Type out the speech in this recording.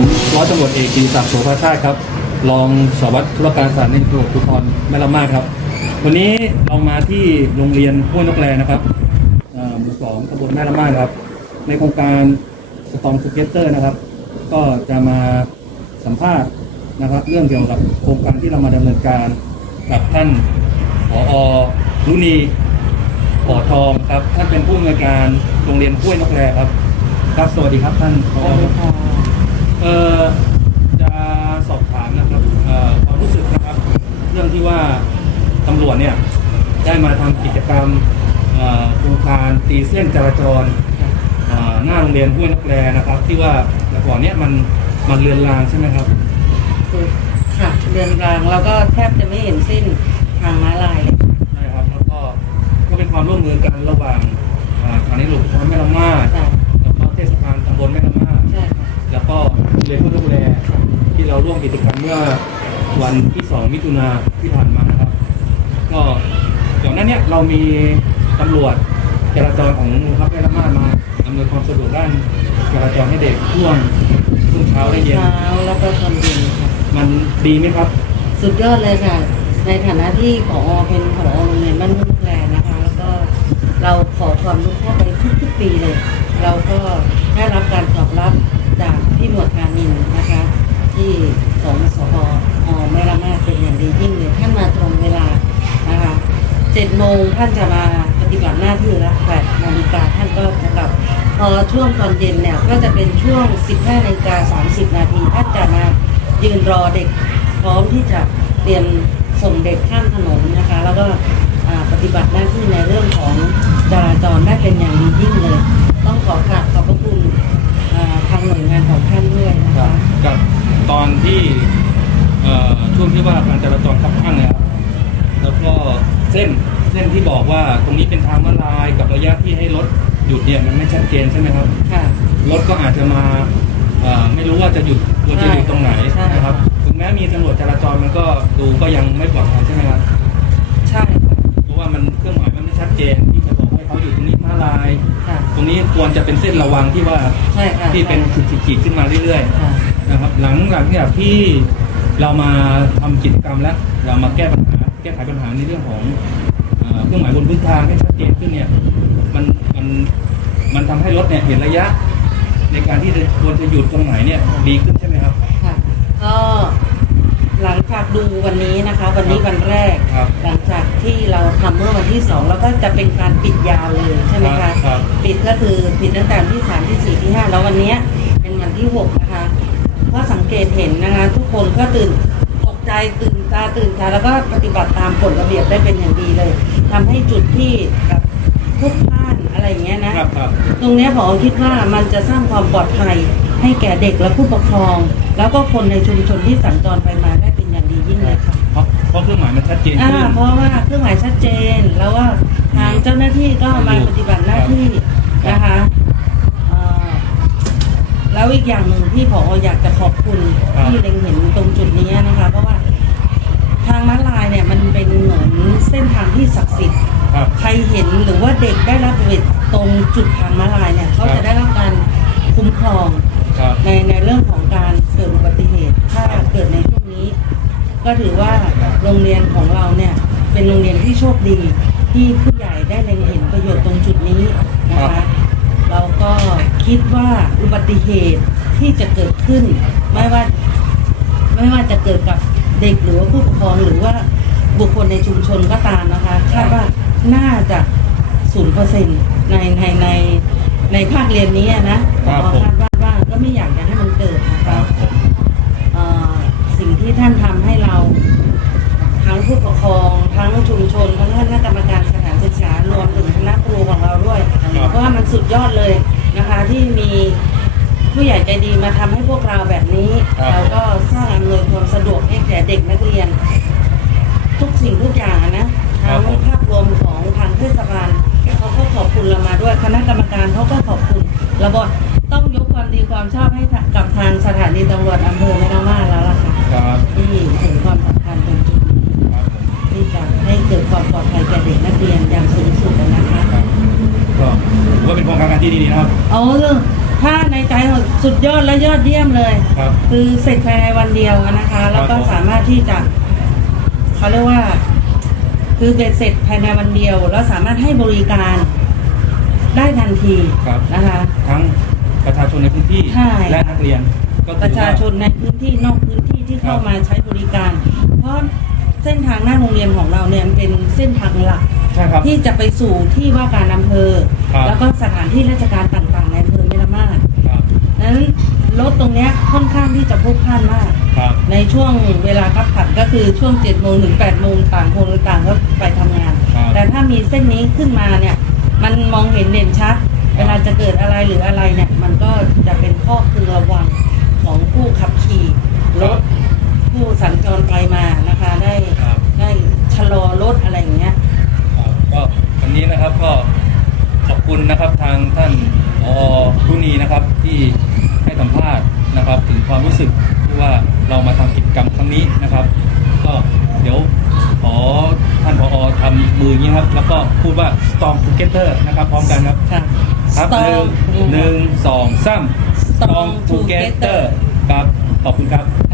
ผมร้อยตำรวจเอกกิศักดิ์โสภาชาติครับรองสารวัตรธุรการศาลในตำรวจภูธรแม่ละมาดครับ วันนี้เรามาที่โรงเรียนห้วยนกแรนะครับอ่อหมู่สองตำบลแม่ละมาดครับ ในโครงการสตองสเก็ตเตอร์นะครับ ก็จะมาสัมภาษณ์นะครับ เรื่องเกี่ยวกับโครงการที่เรามาดำเนินการกับท่านผอรุณีขอทองครับท่านเป็นผู้อำนวยการโรงเรียนห้วยนกแรครับครับสวัสดีครับท่านผอ เอ่อจะสอบถามนะครับเอ่อความรู้สึกนะครับ เรื่องที่ว่าตำรวจเนี่ยได้มาทำกิจกรรมเอ่อโครงการตีเส้นจราจรเอ่อหน้าโรงเรียนห้วยนกแรนะครับ ที่ว่าแต่ก่อนเนี่ยมันมันเลือนลางใช่ไหมครับ คือค่ะเรือนรางแล้วก็แทบจะไม่เห็นสิ้นทางม้าลายเลยใช่ครับแล้วก็ก็เป็นความร่วมมือกันระหว่างอ่าสถานีหลวงพระแม่ละมาด ค่ะแล้วก็เทศบาลตำบลแม่ละมาด ใช่ค่ะ แล้วก็เรียนผู้ดูแลที่ เราร่วมกิจกรรมเมื่อวันที่ 2 มิถุนาที่ผ่านมานะครับ ก็ก่อนหน้าเนี้เรามีตำรวจจราจรของโรงพักแม่ละมาดมาอำนวยความสะดวกด้านจราจรให้เด็กช่วงช่วงเช้าและเย็นเช้าแล้วก็ตอนเย็นค่ะมันดีไหมครับ สุดยอดเลยค่ะ ในฐานะที่ผอเป็นผอโรงเรียนบ้านมุ่งแลนะคะ แล้วก็เราขอความรู้เข้าไปทุกๆปีเลย เราก็ได้รับการตอบรับจากพี่หมวดการมินนะคะ ที่ของสพอแม่ละมาเป็นอย่างดียิ่งเลยท่านมาตรงเวลานะคะเจ็ดโมงท่านจะมาปฏิบัติหน้าที่แล้วแปดนาฬิกาท่านก็จะกลับพอช่วงตอนเย็นเนี่ยก็จะเป็นช่วง 15นาฬิกา30 นาทีท่านจะมายืนรอเด็กพร้อมที่จะเตรียมส่งเด็กข้ามถนนนะคะ แล้วก็ปฏิบัติหน้าที่ในเรื่องของจราจรได้เป็นอย่างดียิ่งเลย ต้องขอกราบขอบพระคุณาทางหน่วยงานของท่านด้วยนะคะกับตอนที่เอ่อช่วงที่ว่าการจราจรคับข้างเนี่ยครับแล้วก็เส้นเส้นที่บอกว่าตรงนี้เป็นทางม้าลายกับระยะที่ให้รถหยุดเนี่ยมันไม่ชัดเจนใช่ไหมครับ ค่ะ รถก็อาจจะมาเอ่อไม่รู้ว่าจะหยุดควรจะหยุดตรงไหนใช่ นะครับถึงแม้มีตำรวจจราจรมันก็ดูก็ยังไม่ปลอดภัยใช่ไหมครับ ใช่เพราะว่ามันเครื่องหมายมันไม่ชัดเจนที่ ควรจะเป็นเส้นระวังที่ว่าใช่ค่ะที่เป็นขีดๆๆขึ้นมาเรื่อยๆค่ะนะครับหลังจากที่เรามาทำกิจกรรมแล้ว เรามาแก้ปัญหาแก้ไขปัญหาในเรื่องของเอ่อเครื่องหมายบนพื้นทางให้ชัดเจนขึ้นเนี่ยมันมันมันทำให้รถเนี่ยเห็นระยะ ในการที่จะควรจะหยุดตรงไหนเนี่ยดีขึ้นใช่ไหมครับ ค่ะก็หลังจากดูวันนี้นะคะ วันนี้วันแรก ครับหลังจากที่เราทำเมื่อวันที่สองแล้วก็จะเป็นการปิดยาวเลยใช่ไหมครัคะบครับปิด ก็คือปิดตั้งแต่วันที่สามที่สี่ที่ห้าแล้ววันเนี้ยเป็นวันที่หกนะคะ ก็สังเกตเห็นนะคะ ทุกคนก็ตื่นตกใจตื่นตาตื่นใจแล้วก็ปฏิบัติตามกฎระเบียบได้เป็นอย่างดีเลยทำให้จุดที่แบบพลุกพล่านอะไรอย่างเงี้ยนะครับครับตรงเนี้ยผมคิดว่ามันจะสร้างความปลอดภัยให้แก่เด็กและผู้ปกครอง แล้วก็คนในชุมชนที่สัญจรไปมาได้เป็นอย่างดียิ่งเลยค่ะเพราะเพราะเครื่องหมายมันชัดเจนอ่าขึ้นเพราะว่าเครื่องหมายชัดเจนแล้วว่าทางเจ้าหน้าที่ก็มาปฏิบัติหน้าที่ นะคะเอ่อแล้วอีกอย่างหนึ่งที่ผออยากจะขอบคุณครับ ที่เล็งเห็นตรงจุดนี้นะคะ เพราะว่าทางม้าลายเนี่ยมันเป็นเหมือนเส้นทางที่ศักดิ์สิทธิ์ ครับ ใครเห็นหรือว่าเด็กได้รับเหตุตรงจุดทางม้าลายเนี่ยเขาครับจะได้รับการคุ้มครอง ครับ ในในเรื่องของการเกิดอุบัติเหตุ ถ้าเกิดในช่วงนี้ ก็ถือว่าโรงเรียนของเราเนี่ยเป็นโรงเรียนที่โชคดีที่ผู้ใหญ่ได้เล็งเห็นประโยชน์ตรงจุดนี้ นะคะเราก็คิดว่าอุบัติเหตุที่จะเกิดขึ้น ไม่ว่าไม่ว่าจะเกิดกับเด็กหรือว่าผู้ปกครองหรือว่าบุคคลในชุมชนก็ตามนะคะคาดว่าน่าจะศูนย์เปอร์เซ็นต์ในในในในภาคเรียนนี้อะนะครับผมคาด สุดยอดเลยนะคะ ที่มีผู้ใหญ่ใจดีมาทำให้พวกเราแบบนี้ครับเราก็สร้างอำนวยความสะดวกให้แก่เด็กนักเรียน ทุกสิ่งทุกอย่างอะนะทั้งภาพรวมของทางเทศบาลเขาก็ขอบคุณเรามาด้วยคณะกรรมการเขาก็ขอบคุณเราบอกต้องยกความดีความชอบให้กับทางสถานีตำรวจอำเภอแม่น้ำมาแล้วล่ะค่ะครับที่เห็นความสำคัญตรงจุดนี้ครับผมที่จะให้เกิดความปลอดภัยแก่เด็กนักเรียนอย่างสูงสุดนะคะ ครับก็ถือ ว่าเป็นโครงการที่ดีนะครับ เอาเรื่องถ้าในใจของสุดยอดและยอดเยี่ยมเลย ครับคือเสร็จภายในวันเดียวนะคะ แล้วก็ครับผมสามารถที่จะเขาเรียกว่า คือเบ็ดเสร็จภายในวันเดียว แล้วสามารถให้บริการได้ทันทีครับ นะคะ ทั้งประชาชนในพื้นที่ใช่ และนักเรียนก็ปถืระอชาว่าชนในพื้นที่นอกพื้นที่ที่เข้าครับมาใช้บริการ เพราะ เส้นทางหน้าโรงเรียนของเราเนี่ยมันเป็นเส้นทางหลัก ใช่ครับ ที่จะไปสู่ที่ว่าการอำเภอ ครับ แล้วก็สถานที่ราชการต่างๆในอำเภอเมรมาศครับนั้นรถตรงเนี้ยค่อนข้างที่จะพลุกพล่านมาก ครับในช่วงเวลาขับขันก็คือช่วง7จ็ดโมงถึง8ปดโมงต่างคนต่างก็ไปทำงาน ครับ แต่ถ้ามีเส้นนี้ขึ้นมาเนี่ย มันมองเห็นเด่นชัด เวลาจะเกิดอะไรหรืออะไรเนี่ย มันก็จะเป็นข้อพึงระวังของผู้ขับขี่รถผู้สัญจรไปมานะคะ ได้ ครับ ได้ชะลอรถอะไรอย่างเงี้ย ครับก็วันนี้นะครับก็ขอบคุณนะครับ ทางท่านอรุณีนะครับที่ให้สัมภาษณ์นะครับ ถึงความรู้สึกที่ว่าเรามาทำกิจกรรมครั้งนี้นะครับ ก็เดี๋ยวขอท่านผอทำมืออย่างนี้ครับ แล้วก็พูดว่า storm together นะครับ พร้อมกันครับค่ะครับหนึ่ง Storm หนึ่งสองสาม Storm together ครับขอบคุณครับ